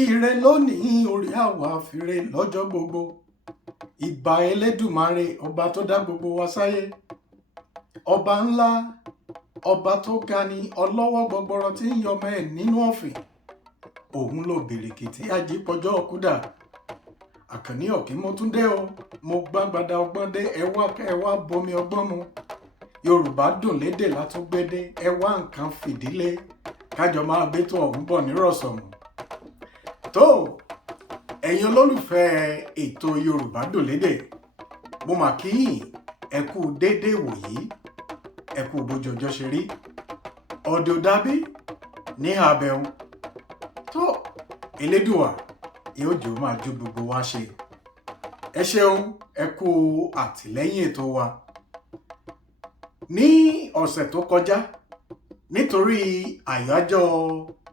Ire lónìí orí àwa fìrè lọ́jọ́ gbogbo. Ìbà Elédùmarè ọba tó dá gbogbo wa sáyé. Ọba ńlá, ọba tó ga ni ọlọ́wọ́ gbọgbọrọ tí ń yọmọ ẹ̀ nínú ọ̀fìn. Òun ló bèrèkìtì ajípọjọ́ ọkúdà. Àkànní ọ̀kí mo tún dé o, mo gbàgbàdà ọgbọ́n dé ẹ wá bomi ọgbọ́n mu. Yorùbá dùn lédè látúgbédé ẹ wá nǹkan fìdílé. Kájọ máa bẹ́tò ọ̀hún bọ̀ nírọ̀sọ̀mù. Tó ẹ̀yin olólùfẹ́ ètò Yorùbá dùn lédè, mo mà kí yín ẹ kú déédéé wòyí, ẹ kú bójú ọjọ́ ṣe rí. Ọ̀dẹ̀ ò dábí ní abẹ́hùn. Tó Elédùà yóò jò máa ju gbogbo wa ṣe. Ẹ ṣeun, ẹ kú àtìlẹ́yìn ètò wa. Ní ọ̀sẹ̀ tó kọjá, nítorí àyájọ́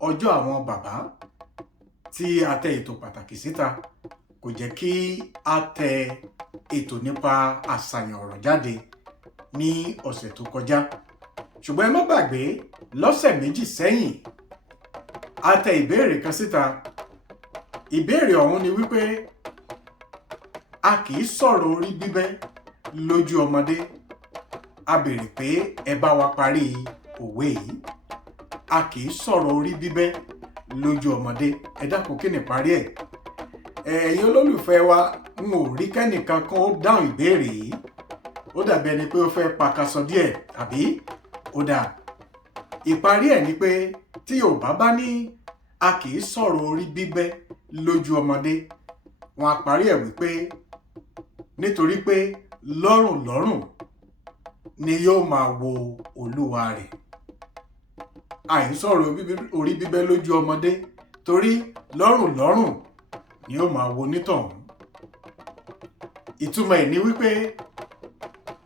ọjọ́ àwọn bàbá tí a tẹ ètò pàtàkì síta, kò jẹ́ kí a tẹ ètò nípa àṣàyàn ọ̀rọ̀ jáde ní ọ̀sẹ̀ tó kọjá. Ṣùgbọ́n ẹ má gbàgbé, lọ́sẹ̀ méjì sẹ́yìn a tẹ ìbéèrè kan síta. Ìbéèrè ọ̀hún ni wípé a kì í sọ̀rọ̀ orí bíbẹ́ lójú ọmọdé. A béèrè pé ẹ bá wa parí òwe yìí. A kì í sọ̀rọ̀ orí bíbẹ́ lójú ọmọdé. Ẹ dákun kí ni parí ẹ̀? Ẹ̀yin olólùfẹ́ wa, n ò rí kẹ́nìkan kan ó dáhùn ìbéèrè yìí. Ó dàbí ẹni pé ó fẹ́ pakasọ díẹ̀, àbí? Ó dà. Ìparí ẹ̀ ni pé tí Yorùbá bá ní a kì í sọ̀rọ̀ orí bíbẹ́ lójú ọmọdé, wọn á parí ẹ̀ wípé nítorí pé lọ́rùn lọ́rùn ni yóò máa wo olúwa rẹ̀. Àì sọ̀rọ̀ orí bíbẹ́ lójú ọmọdé torí lọ́rùn lọ́rùn ni yóò máa wo onítọ̀hún. Ìtumọ̀ ẹ̀ ni wípé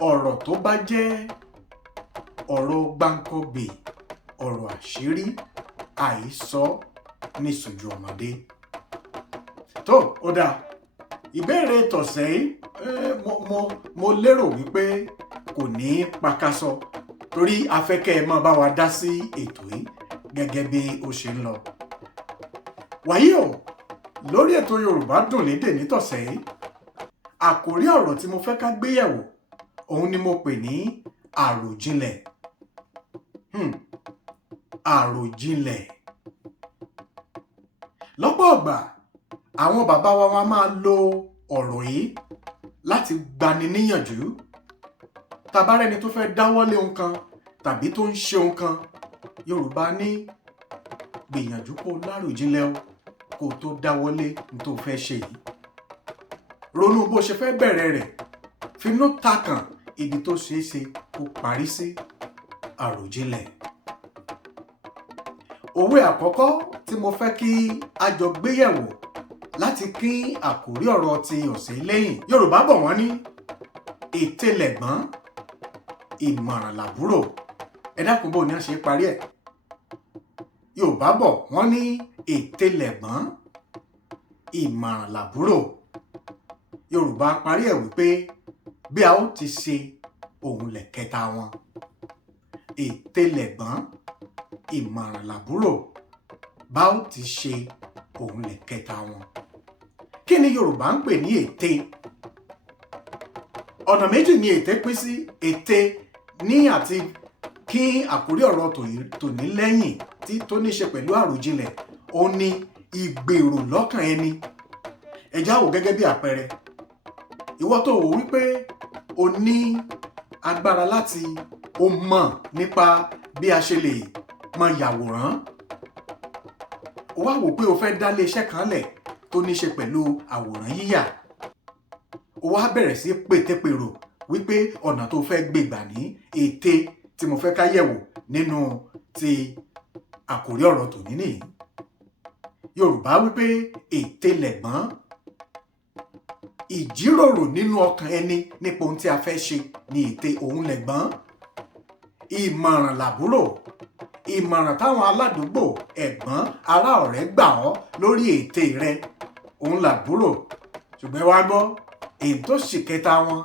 ọ̀rọ̀ tó bá jẹ́ ọ̀rọ̀ gbáǹkọ́gbè, ọ̀rọ̀ àṣírí, àìsọ ní sójú ọmọdé. Tó, ó dáa. Ìbéèrè tọ̀sẹ̀ yìí mo lérò wípé kò ní pakasọ torí afẹ́kẹ́ ẹ máa bá wa dá sí ètò yìí gẹ́gẹ́ bí ó ṣe ń lọ. Wàyí o, lórí ètò Yorùbá dùn lédè nítọ̀sẹ̀ yìí, àkòrí ọ̀rọ̀ tí mo fẹ́ ká gbéyẹ̀wò òun ni mo pè ní àròjinlẹ̀. Àròjinlẹ̀. Lọ́pọ̀ ọgbà àwọn bàbá wa máa lo ọ̀rọ̀ yìí láti gbani níyànjú. Tàbá rẹ́ni tó fẹ́ dáwọ́lé ohun kan tàbí tó ń ṣe ohun kan, Yorùbá ní gbìyànjú kó láròjinlẹ̀ o kó tó dáwọ́lé ohun tó fẹ́ ṣe yìí. Ronú bó ṣe fẹ́ bẹ̀rẹ̀ rẹ̀, finú takàn ibi tó ṣeé ṣe kó parí sí. Àròjinlẹ̀. Òwe àkọ́kọ́ tí mo fẹ́ kí a jọ gbéyẹ̀wò láti kín àkòrí ọ̀rọ̀ ti ọ̀sẹ̀ lẹ́yìn. Yorùbá bọ̀ wọ́n ní ète lẹ̀gbọ́n, ìmọ̀ràn làbúrò. Ẹ dákun bó ni a ṣe parí ẹ̀? Yorùbá bọ̀ wọ́n ní ète lẹ̀gbọ́n, ìmọ̀ràn làbúrò. Yorùbá parí ẹ̀ wípé bí a ó ti ṣe òun lẹ̀kẹta wọn. Ète lẹ̀gbọ́n, ìmọ̀ràn làbúrò. Bá ó ti ṣe òun lẹ̀kẹta wọn. Kí ni Yorùbá ń pè ní ète? Ọ̀nà méjì ni ète pín sí. Ète ní àti kí àkórí ọ̀rọ̀ tòní lẹ́yìn tó ní ṣe pẹ̀lú àròjinlẹ̀, ó ní ìgbèrò lọ́kàn ẹni. Ẹ já wò gẹ́gẹ́ bí àpẹẹrẹ. Ìwọ tó wò wípé o ní agbára láti o mọ̀ nípa bí a ṣe lè mọ yàwòrán. O wá wò pé o fẹ́ dá ilé iṣẹ́ kan lẹ̀ tó ní ṣe pẹ̀lú àwòrán yíyà. O wá bẹ̀rẹ̀ sí pètèpèrò wípé ọ̀nà tó fẹ́ gbégbà ní ète tí mo fẹ́ ká yẹ̀wò nínú ti àkòrí ọ̀rọ̀ tòní nìyí. Yorùbá wípé ète lẹ̀gbọ́n. Ìjíròrò nínú ọkàn ẹni nípa ohun tí a fẹ́ ṣe ní ète, òun lẹ̀gbọ́n. Ìmọ̀ràn làbúrò. Ìmọ̀ràn táwọn aládùúgbò, ẹ̀gbọ́n, ará ọ̀rẹ́ gbà ọ́ lórí ète rẹ, òun làbúrò. Ṣùgbọ́n wá gbọ́, èyí tó sì kẹta wọn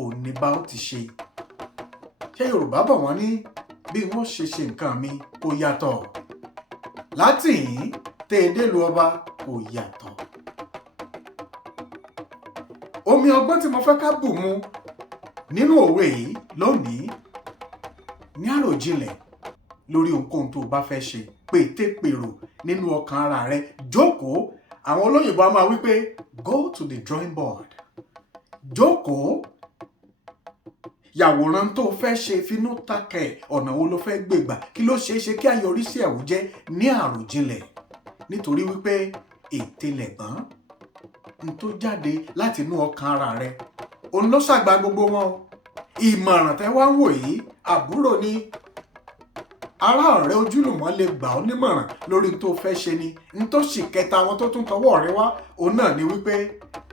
òun ní bá ó ti ṣe. Ṣé Yorùbá bọ̀ wọ́n ní bí wọ́n ṣe nǹkan mi kó yàtọ̀. Látìyín téèdèlú ọba kò yàtọ̀. Omi ọgbọ́n tí mo fẹ́ ká bù mu nínú òwe yìí lónìí ní àròjinlẹ̀ lórí ohunkóhun tó bá fẹ́ ṣe, pètèpèrò nínú ọkàn ara rẹ, jókòó. Àwọn olóyìnbó a máa wí pé go to the drawing board. Jókòó, yàwòrán tó fẹ́ ṣe, finú takẹ̀ ọ̀nà wo ló fẹ́ gbègbà, kí ló ṣeé ṣe kí àyọrísí ẹ̀ ó jẹ́ ní àròjinlẹ̀, nítorí wípé ète lẹ̀gbọ́n n tó jáde láti inú ọkàn ara rẹ òun ló ṣàgbà gbogbo wọn. Ìmọ̀ràn tẹ́ wá ń wò yìí, àbúrò ni, ará ọ̀rẹ́ ojúlùmọ̀ lè gbà ọ́ nímọ̀ràn lórí n tó fẹ́ ṣe ni. N tó sì kẹta wọn tó tún tọwọ́ rẹ wá òun náà ni wípé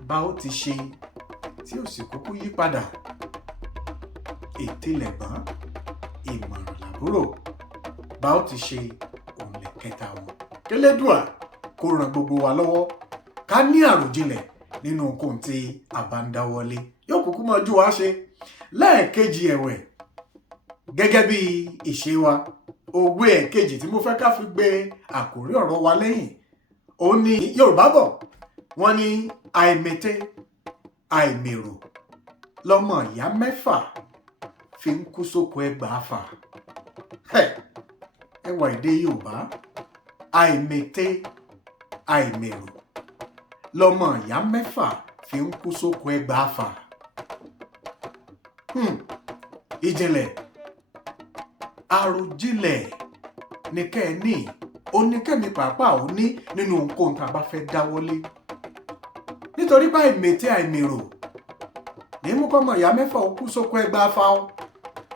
bá ó ti ṣe tí ò sì kúkú yí padà. Ète lẹ̀gbọ́n, ìmọ̀ràn làbúrò, bá ó ti ṣe òun lè kẹta wọn. K'Ẹlẹ́dùà kó ran gbogbo wa lọ́wọ́ ká ní àròjinlẹ̀ nínú ohunkóhun tí a bá ń dáwọ́lé, yóò kúkú máa jú wa ṣe. Lẹ́ẹ̀kejì ẹ̀wẹ̀, gẹ́gẹ́ bí ìṣe wa, òwe ẹ̀kejì tí mo fẹ́ ká fi gbé àkórí ọ̀rọ̀ wa lẹ́yìn òun ni Yorùbá bọ̀ wọ́n ní àìmète àìmèrò lọmọ ìyá mẹ́fà fi ń kú sóko ẹgbàáfà. Ẹwà èdè Yorùbá, àìmète àìmèrò lọmọ ìyá mẹ́fà fi ń kú sóko ẹgbàáfà. Ìjìnlẹ̀, àròjinlẹ̀ ní kẹ́ẹ̀ní, oníkẹ́mi pàápàá ò ní nínú ohunkóhun tá a bá fẹ́ dáwọ́lé. Nítorí bá àìmète àìmèrò ní mú kọ́mọ ìyá mẹ́fà ó kú sóko ẹgbàáfà o.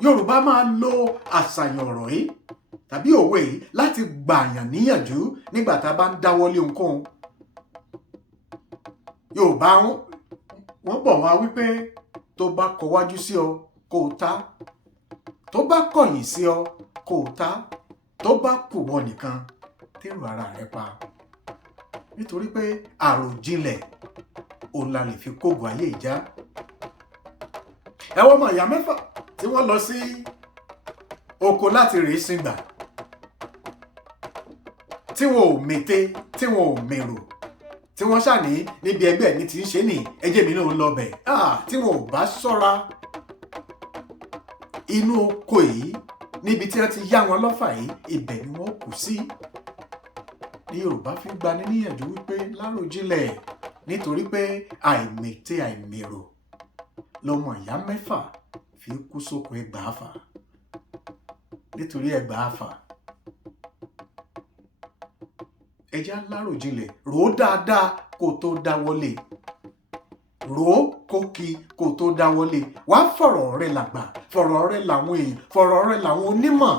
Yorùbá máa lo àṣàyàn ọ̀rọ̀ yìí tàbí òwe yìí láti gbàyàn níyànjú nígbà tá a bá ń dáwọ́lé ohunkóhun. Yorùbá wọ́n bọ̀ wá wípé tó bá kọwájú sí ọ kó o ta, tó bá kọ̀yìn sí ọ kó o ta, tó bá kù wọ nìkan tèrò ara rẹ pa. Nítorí pé àròjinlẹ̀ òun la lè fi kógun ayé ìjà. Ẹ wọ́n ọmọ ìyá mẹ́fà tí wọ́n lọ sí oko láti rèé sìngbà, tí wọn ò mète, tí wọn ò mèrò, tí wọ́n ṣàní níbi ẹgbẹ́ mi ti ń ṣe ní ẹjẹ́ mi náà lọ bẹ̀. Tí wọn ò bá ṣọ́ra, inú oko yìí níbi tí wọ́n ti yá wọn lọ́fà yìí, ibẹ̀ ni wọ́n kù sí. Ní Yorùbá fi gbani níyànjú wípé láròjinlẹ̀, nítorí pé àìmète àìmèrò lọmọ ìyá mẹ́fà fi kú sóko ẹgbàáfà. Nítorí ẹgbàáfà, ẹ jẹ́ láròjinlẹ̀, rò ó dáadáa kó tó dáwọ́lé, rò ó kókì kó tó dáwọ́lé. Wá fọ̀rọ̀ rẹ làgbà, fọ̀rọ̀ rẹ làwọn èèyàn, fọ̀rọ̀ rẹ làwọn onímọ̀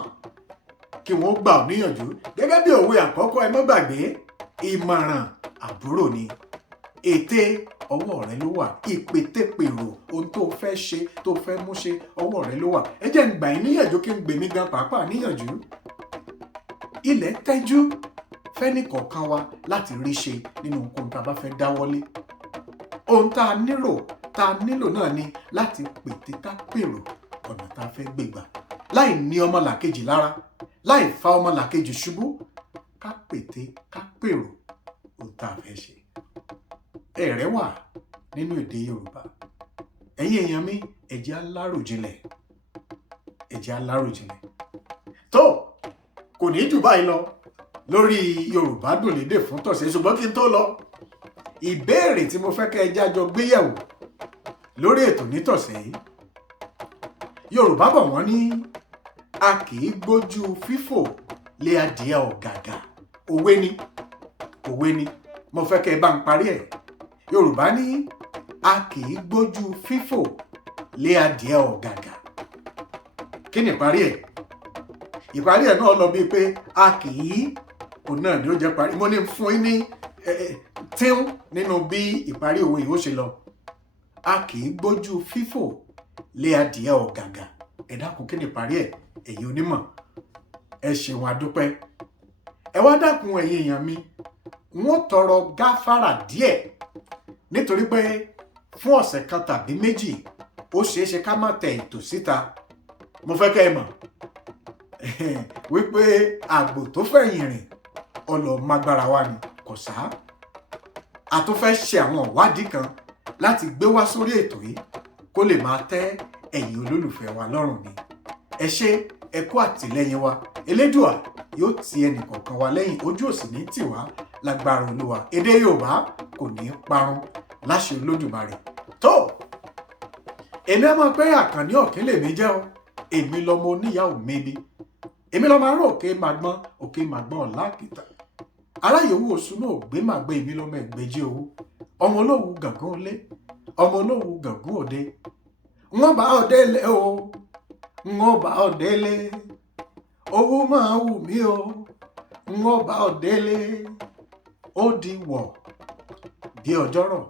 kí wọ́n gbà ọ́ níyànjú. Gẹ́gẹ́ bí òwe àkọ́kọ́, ẹ má gbàgbé, ìmọ̀ràn àbúrò ni, ète ọwọ́ rẹ ló wà, ìpètèpèrò ohun tó fẹ́ ṣe, tó fẹ́ mú ṣe, ọwọ́ rẹ ló wà. Ẹ jẹ́ ń gbà yín níyànjú kí n gbèmí gan pàápàá níyànjú. Ilẹ̀ tẹ́jú fẹ́ni kọ̀ọ̀kan wa láti rí ṣe nínú ohunkóhun tá a bá fẹ́ dáwọ́lé. Ohun tá a nílò náà ni láti pète ká pèrò ọ̀nà tá a fẹ́ gbègbà, láì ní ọmọlàkejì lára, láì fa ọmọlàkejì ṣubú. Ká pète ká pèrò ohun tá a fẹ́ ṣe. Ẹ̀rẹ́ wà nínú èdè Yorùbá. Ẹ̀yin èèyàn mi, ẹ jẹ́ aláròjinlẹ̀, ẹ jẹ́ aláròjinlẹ̀. Tó kò ní jù báyìí lọ lórí Yorùbá Dùn Lédè fún tọ̀sẹ̀, ṣùgbọ́n kí n tó lọ, ìbéèrè tí mo fẹ́ kẹ́ ẹ jájọ gbéyẹ̀wò lórí ètò nítọ̀sẹ̀ yìí. Yorùbá bọ̀ wọ́n ní a kì í gbójú fífò lé adìẹ ọ̀gàgà. Òwe ni mo fẹ́ kẹ́ ẹ bá ń parí ẹ̀. Yorùbá ní a kì í gbójú fífò lé adìẹ ọ̀gàgà. Kí ni ìparí ẹ̀? Ìparí ẹ̀ náà lọ bíi pé a kì í, òun náà ni ó jẹ́ parí. Mo ní fún yín ní tíún nínú bí ìparí òwe yìí ó ṣe lọ. A kì í gbójú fífò lé adìẹ ọ̀gàgà. Ẹ dákun, kí ni ìparí ẹ̀? Ẹ̀yin onímọ̀, ẹ ṣeun adúpẹ́. Ẹ wá dákun ẹ̀yin èèyàn mi, wọ́n tọrọ gáfárà díẹ̀ nítorí pé fún ọ̀sẹ̀ kan tàbí méjì ó ṣeéṣe ká má tẹ ètò síta. Mo fẹ́ kẹ́ ẹ mọ̀ wípé àgbò tó fẹ̀yìn rìn ọlọ́magbára wa ni kò sá. A tún fẹ́ ṣe àwọn ìwádìí kan láti gbé wá sórí ètò yìí kó lè máa tẹ́ ẹ̀yin olólùfẹ́ wa lọ́rùn ni. Ẹ ṣé ẹ kú àtìlẹ́yìn wa. Elédùà yóò ti ẹnì kọ̀ọ̀kan wa lẹ́yìn, ojú òsì ní tì wá lágbára Olúwa. Èdè Yorùbá kò ní parun láṣẹ Olódùmarè. Tó èmi á máa pé Àkànní Ọ̀kín lèmi jẹ́ o. Èmi lọmọ oníyàwó mébi. Èmi lọmọ ará òkè màgbọ́n ọ̀làkìtà. Aláyòwú oṣù náà gbé màgbé èmi lọmọ ẹgbẹ́jì owó. Ọmọ olówù gàngán olé, ọmọ olówù gàngán òde. Wọ́n bá ọdẹ lé o, wọ́n bá ọdẹ lé. Owó máa wù mí o, wọ́n bá ọdẹ lé. Ó di wọ̀ bí ọjọ́rọ̀.